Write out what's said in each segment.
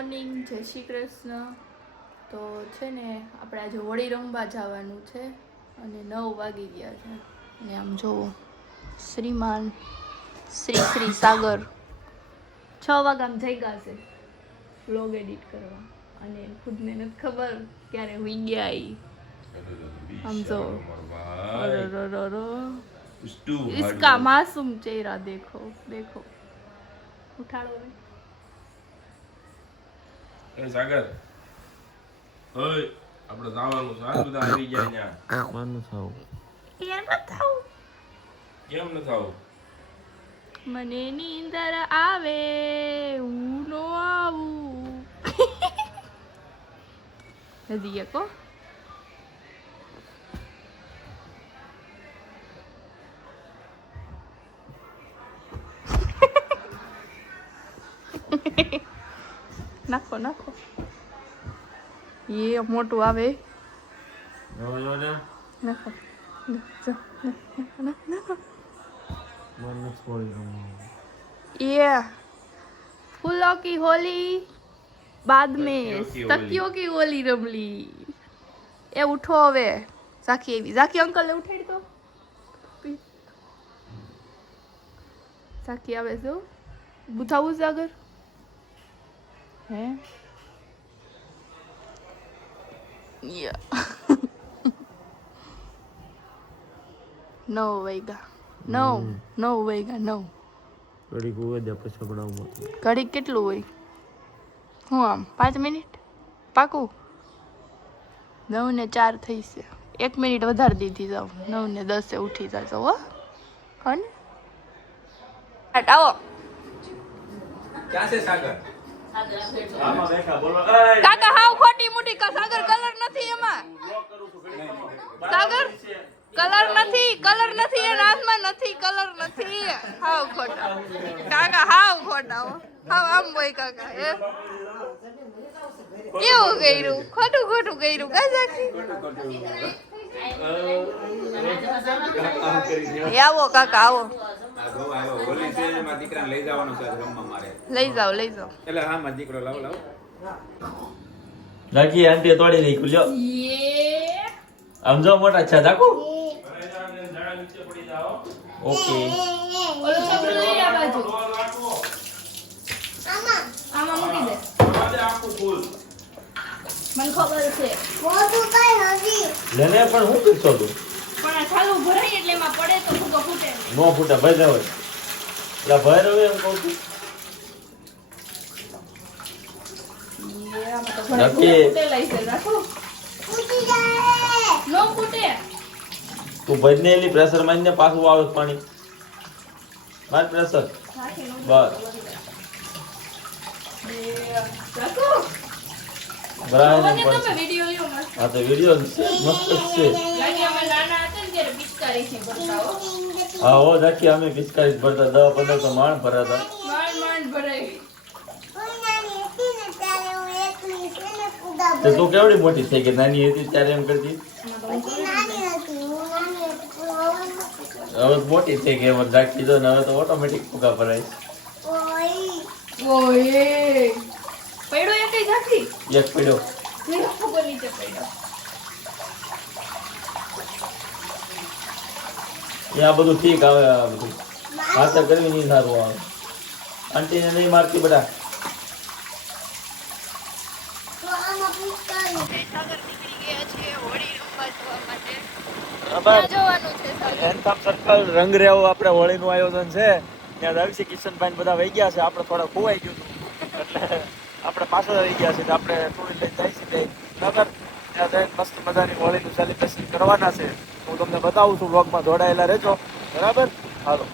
Morning, જય શ્રી કૃષ્ણ. તો છે ને આપણે આજે હોળી રમવા જવાનું છે અને 9 વાગી ગયા છે અને આમ જોવો શ્રીમાન શ્રી સાગર 6 વાગ્યામાં જાગ્યા છે વ્લોગ એડિટ કરવા અને ખુદને નથી ખબર ક્યારે હુઈ ગયા ઈ. આમ જો इसका मासूम चेहरा देखो देखो. उठाड़ो रे સાગર ઓય આપણે જવાનું છે આ બધા આવી ગયા ન્યા મન થાવ યાર બતાવ કેમ ન થાવ મને નીંદર આવે હું નો આવું હજી એકો નાખો નાખો એ મોટું આવે જો ને નાખો નાખો મન છોડી રમવું ये फूलों की होली बाद में तकियों की होली रमली ए उठो હવે ઝાકી આવી ઝાકી અંકલ ને ઉઠાડી દો ઝાકી આવે છે બુધાવું સાગર હે નવ વાગ્યા નવ વાગ્યા 9 ઘડી કુવે દે પછી બનાવું ઘડી કેટલું હોય હું આમ 5 મિનિટ પાકું 9 ને 4 થઈ છે 1 મિનિટ વધારે દીધી જાવ 9 ને 10 ઉઠી જાજો હો કોણ આવો ક્યાં છે સાગર આમાં બેઠા બોલો કાકા હાવ ખોટી મોટી સાગર કલર નથી એમાં સાગર કલર નથી એ રાતમાં નથી કલર નથી હાવ ખોટા કાકા હાવ ખોટા હો હાવ આમ બોય કાકા હે કેવું કર્યું ખોટું કર્યું કા સાક્ષી આવો કાકા આવો હોલી છે એમાં દીકરાને લઈ જવાનો છે રમવા મારે લઈ જાઓ એટલે હા મારો દીકરો લાવ નાખી આંટી તોડી નહીં ખુલ્યો આમ જો મોટા છે જાકુ ઓકે ઓલો છોકરો લઈ આ બાજુ આમાં મૂકી દે મને ખબર છે લેને પણ હું કરશો તું પણ આ થાલું ભરાય એટલે એમાં પડે તો ફૂગો ફૂટે નો ફૂટા ભાઈ જાવ એટલે ભાઈ રવે એમ કહું છું આમાં તો ફૂટે લઈ છે રાખો નો ફૂટે તું ભાઈને એલી પ્રેશર મારીને પાછું આવે પાણી માર પ્રેશર બસ રાખો બરાબર તમે વિડિયો લ્યો મસ્ત હા તો વિડિયો મસ્ત છે લાગી અમે નાના હતા ને ત્યારે પિચકારી થી ભરતા હો હા હો જાકી અમે પિચકારી ભરતા 10-15 તો માણ ભરાતા માંડ ભરાઈ તો તું કેવડી મોટી થઈ ગઈ નાની હતી ત્યારે એમ કરતી હવે મોટી થઈ ગઈ હવે જાકી દો ને હવે તો ઓટોમેટિક ફુગા ભરાય ઓય પડ્યો એક જાખી એક પડ્યો ખબર નીચે પડ્યો આ બધું ઠીક આવે આ બધું હાથે કરવી નહીં સારું આવે આંટીને નહીં મારતી બધા રંગ રેવું આપણે હોળીનું આયોજન છે ત્યાં રવિશી કિશનભાઈ બધા વહી ગયા છે આપણે થોડા ખોવાઈ ગયું હતું એટલે આપણે પાછળ રહી ગયા છે આપણે થોડી લઈને જઈ છીએ નગર ત્યાં જઈને મસ્ત મજાની હોળીનું સેલિબ્રેશન કરવાના છે હું તમને બતાવું છું વ્લોગમાં જોડાયેલા રહેજો બરાબર હાલો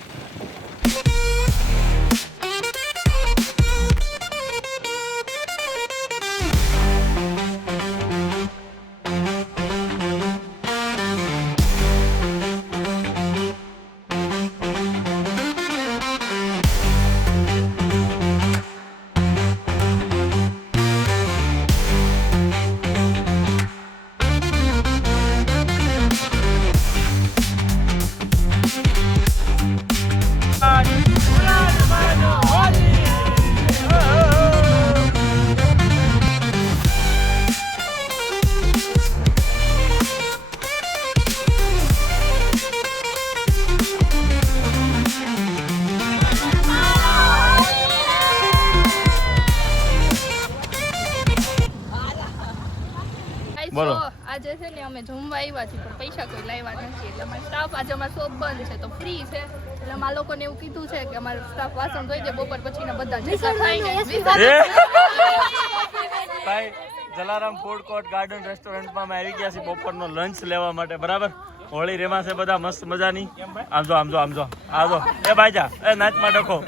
બોલો. તો આજે છે ને અમે જમવા આવ્યા છીએ પણ પૈસા કોઈ લાવ્યા નથી એટલે અમારો સ્ટાફ આજે અમારો શોપ બંધ છે તો ફ્રી છે એટલે અમારા લોકોને એવું કીધું છે કે અમારો સ્ટાફ વાસણ ધોઈ દે બપોર પછીના બધા જેટલા થાય ને ભાઈ જલારામ ફૂડ કોર્ટ ગાર્ડન રેસ્ટોરન્ટમાં અમે આવી ગયા છીએ બપોરનો લંચ લેવા માટે, બરાબર. હોળી રેમાં છે બધા મસ્ત મજાની. આમ જો એ ભાઈજા એ નાચમાં ડખો.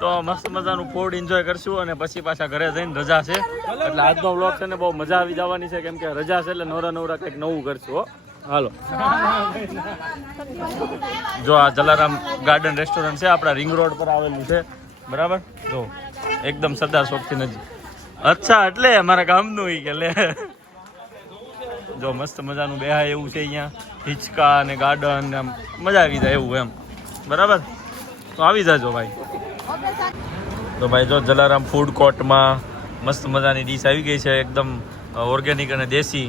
તો મસ્ત મજાનું ફૂડ એન્જોય કરશું અને પછી પાછા ઘરે જઈને રજા છે એટલે આજનો વ્લોગ છે ને બહુ મજા આવી જવાની છે કેમ કે રજા છે એટલે નવરા કંઈક નવું કરશું હો. હાલો. જો આ જલારામ ગાર્ડન રેસ્ટોરન્ટ છે આપણા રિંગ રોડ પર આવેલું છે, બરાબર. જો એકદમ સરદાર ચોકથી નજીક. અચ્છા એટલે અમારા ગામનું ઈ કે લે. જો મસ્ત મજાનું બેહાય એવું છે અહીંયા, હિંચકા અને ગાર્ડન આમ મજા આવી જાય એવું એમ, બરાબર. તો આવી જાજો ભાઈ. તો ભાઈ જો જલારામ ફૂડ કોર્ટમાં મસ્ત મજાની ડીશ આવી ગઈ છે એકદમ ઓર્ગેનિક અને દેશી.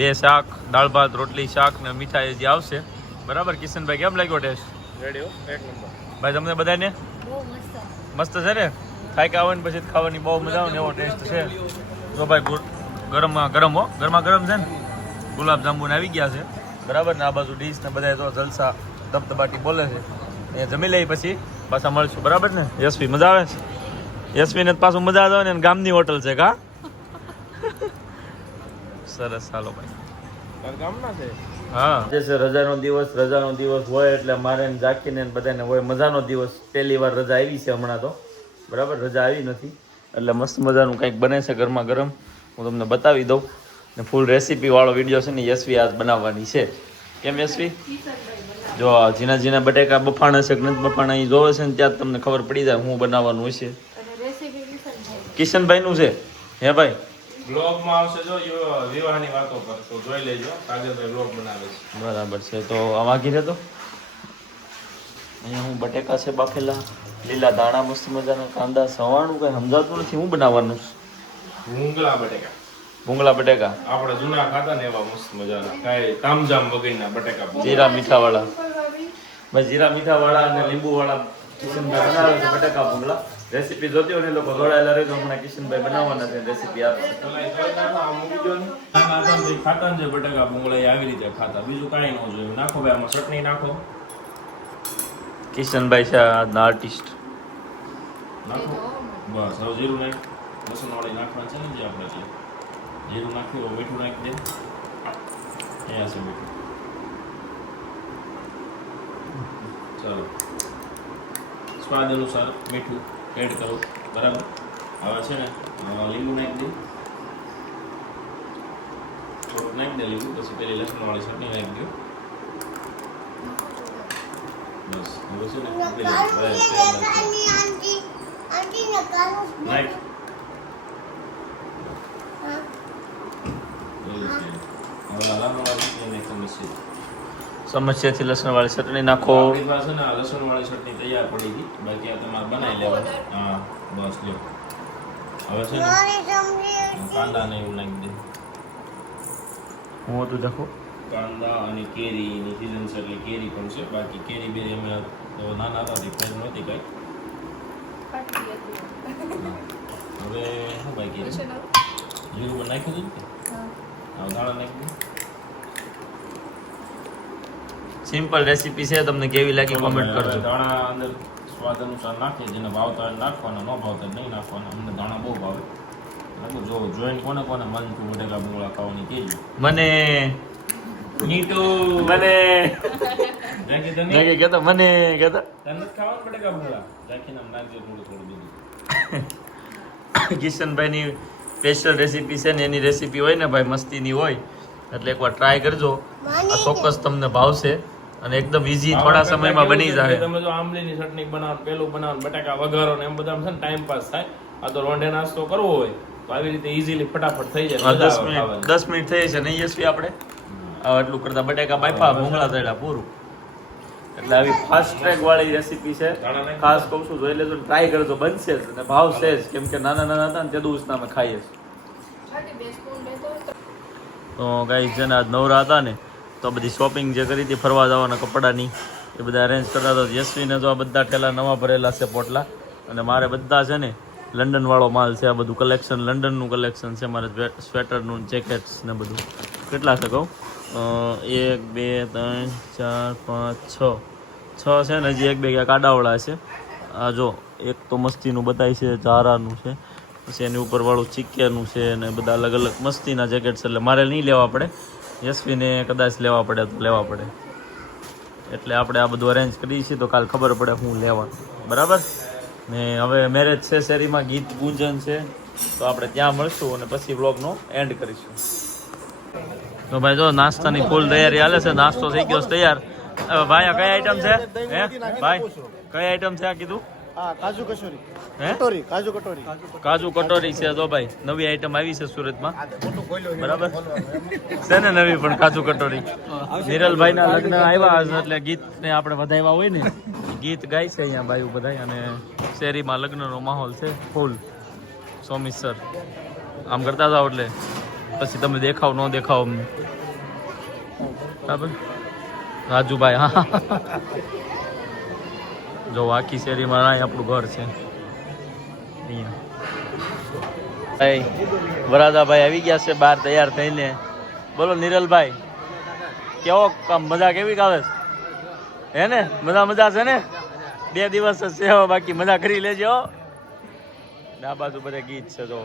2 શાક, દાળ ભાત, રોટલી, શાક ને મીઠાઈ જે આવશે, બરાબર. કિશનભાઈ કેમ લાગ્યો ટેસ્ટ? રેડી હો, એક નંબર. ભાઈ તમને બધાને મસ્ત છે ને? ખાઈ આવે ને પછી ખાવાની બહુ મજા આવે ને એવો ટેસ્ટ છે. જો ભાઈ ગરમમાં ગરમ હો, ગરમા ગરમ છે ને ગુલાબ જાંબુ આવી ગયા છે, બરાબર. ને આ બાજુ ડીશ ને બધા જો જલસા ધબધબાટી બોલે છે. અહીંયા જમી લઈ પછી પાછા મળશું, બરાબર ને? યશવી મજા આવે છે? યશવીને પાછું મજા આવે ને ગામની હોટલ છે કા? સરસ. હાલો ભાઈ. હા જે છે રજાનો દિવસ હોય એટલે મારે જાકીને બધાને હોય મજાનો દિવસ. પહેલી વાર રજા આવી છે હમણાં તો, બરાબર. રજા આવી નથી એટલે મસ્ત મજાનું કંઈક બને છે ગરમા ગરમ. હું તમને બતાવી દઉં ને ફૂલ રેસીપી વાળો વિડીયો છે ને યશવી આજ બનાવવાની છે. કેમ યશવી? જો ઝીણા ઝીણા બટેકા બફાણા છે કે નથી બફાણા એ જોવે છે ને ત્યાં તમને ખબર પડી જાય હું બનાવવાનું હશે. કિશનભાઈનું છે હે ભાઈ? બ્લોગમાં આવશે જો વિવાહની વાતો પર તો જોઈ લેજો. સાગરભાઈ બ્લોગ બનાવે છે. બરાબર છે. તો આ વાગી રહેતો અહીંયા હું બટેકા છે બાફેલા, લીલા દાણા મસ્ત મજાના, કાંદા, સવાણું કઈ સમજાતું નથી હું બનાવવાનું. ભૂંગળા બટેકા આપણે જૂના ખાતા ને એવા મસ્ત મજાના, કાંઈ તામજામ વગરના બટેકા. જીરા મીઠા વાળા. ભાઈ જીરા મીઠા વાળા અને લીંબુ વાળા કિશનભાઈ બનાવે છે બટેકા ભૂંગળા. રેસીપી જોતી હોય ને લોકો જોડાયેલા રહેજો. હમણાં કિશનભાઈ બનાવવાના છે, રેસીપી આપશે. ખાતા ને જે બટેકા ભૂંગળા એ આવી રીતે ખાતા, બીજું કાંઈ ન જોયું. નાખો ભાઈ આમાં ચટણી નાખો. કિશનભાઈ છે આજના આર્ટિસ્ટ. નાખો બસ. હવે જીરું નાખ, લસણ વાળી નાખવા છે ને જે આપણે છે. જીરું નાખ્યું, મીઠું નાખી દે. અહીંયા છે મીઠું. ચાલો સ્વાદ અનુસાર મીઠું એડ કરો, બરાબર. હવે છે ને લીંબુ નાખી દે, થોડુંક નાખી દે લીંબુ. પછી પેલી લસણ વાળી ચટણી નાખી દો. બસ હવે છે ને નાખ. સમસ્યાથી લસણ વાળી ચટણી નાખો. આપણી પાસે ને લસણ વાળી ચટણી તૈયાર પડી હતી, બાકી આ તમારે બનાવી લેવાની. હા બસ લ્યો. હવે છે ને કાંદા ને એવું નાખી દે. હું હતું દેખો કાંદા અને કેરીની સિઝન છે એટલે કેરી પણ છે. બાકી કેરી બેરી અમે તો નાના હતા તે ફેર નહોતી કઈ. હવે શું બાકી જીરું પણ નાખ્યું હતું ને? હા દાણા નાખી દે. સિમ્પલ રેસીપી છે. તમને કેવી લાગી કોમેન્ટ કરજો. દાણા અંદર સ્વાદ અનુસાર નાખીએ. જેને ભાવતા હોય નાખવાના, ન ભાવતા નહીં નાખવાના. અમને દાણા બહુ ભાવે. જો જોઈને કોને કોને મન થયું બટેકા ભૂંગળા ખાવાની કહેજો. મને નીટુ મને જાકી તને જાકી કહેતો મને કહેતો તને ખાવાનું બટેકા ભૂંગળા જાકીને આમ નાખજો થોડું થોડું બધું. કિશનભાઈની સ્પેશિયલ રેસીપી છે ને એની રેસીપી હોય ને ભાઈ મસ્તીની હોય એટલે એકવાર ટ્રાય કરજો. આ ચોક્કસ તમને ભાવશે અને એકદમ ઈઝી થોડા સમયમાં બની જાય. તમે જો આંબલીની ચટણી બનાવો, પેલું બનાવો, બટાકા વઘારો ને એમ બધા છે ને ટાઈમ પાસ થાય. આ તો રોંઢે નાસ્તો કરવો હોય તો આવી રીતે ઈઝીલી ફટાફટ થઈ જાય. 10 મિનિટ થઈ છે નહીં યશવી આપણે એટલું કરતા બટેકા બાફા ભૂંગળા તળ્યા પૂરું. એટલે આવી ફાસ્ટ ટ્રેક વાળી રેસીપી છે. ખાસ કહું છું જોઈ લેજો, ટ્રાય કરજો, બનશે જ અને ભાવશે જ. કેમ કે નાના નાના હતા ને તે દિવસના અમે ખાઈએ છીએ. તો ગાઈસ છે ને આજ નવરા હતા ને તો બધી શોપિંગ જે કરી હતી ફરવા જવાના કપડાની એ બધા અરેન્જ કરતા હતા. યશવીને તો આ બધા ઠેલા નવા ભરેલા છે પોટલા અને મારે બધા છે ને લંડનવાળો માલ છે. આ બધું કલેક્શન લંડનનું કલેક્શન છે. મારે સ્વેટરનું જેકેટ્સ ને બધું. કેટલા છે કહું? 1 2 3 4 5 6 6 છે ને, હજી 1 2 ક્યાંક આડાવડા છે. આ જો એક તો મસ્તીનું બતાય છે, ઝારાનું છે, પછી એની ઉપરવાળું ચીક્યાનું છે ને બધા અલગ અલગ મસ્તીના જેકેટ્સ. એટલે મારે નહીં લેવા પડે, યશવીને કદાચ લેવા પડે તો લેવા પડે. એટલે આપણે આ બધું અરેન્જ કરીએ છીએ તો કાલ ખબર પડે હું લેવાનું. બરાબર ને? હવે મેરેજ છે શેરીમાં, ગીત ગુંજન છે, તો આપણે ત્યાં મળશું અને પછી વ્લોગનો એન્ડ કરીશું. તો ભાઈ જો નાસ્તાની ફૂલ તૈયારી હાલે છે. નાસ્તો થઈ ગયો છે તૈયાર. હવે ભાઈ આ કઈ આઈટમ છે? હે ભાઈ કઈ આઈટમ છે આ કીધું? કાજુ કચોરી. હે કટોરી, કાજુ કટોરી. કાજુ કટોરી છે. જો ભાઈ નવી આઈટમ આવી છે સુરતમાં. બરાબર છે ને નવી પણ કાજુ કટોરી. નિરલભાઈના લગ્ન આવ્યા છે એટલે ગીતને આપણે વધાવ્યા હોય ને, ગીત ગાય છે અહીંયા ભાઈ બધા. અને શેરીમાં લગ્નનો માહોલ છે ફૂલ. સોમી સર આમ કરતા જાઓ એટલે પછી તમે દેખાવ ન દેખાવ અમને. બરાબર રાજુભાઈ? હા જો આખી શેરીમાં અહીં આપણું ઘર છે. ભાઈ વરાદાભાઈ આવી ગયા છે બહાર તૈયાર થઈને. બોલો નિરલભાઈ, કેવો કામ મજા કેવી આવે છે? હે ને મજા છે ને? 2 દિવસ જ છે બાકી, મજા કરી લેજો. આ બાજુ બધા ગીત છે. જો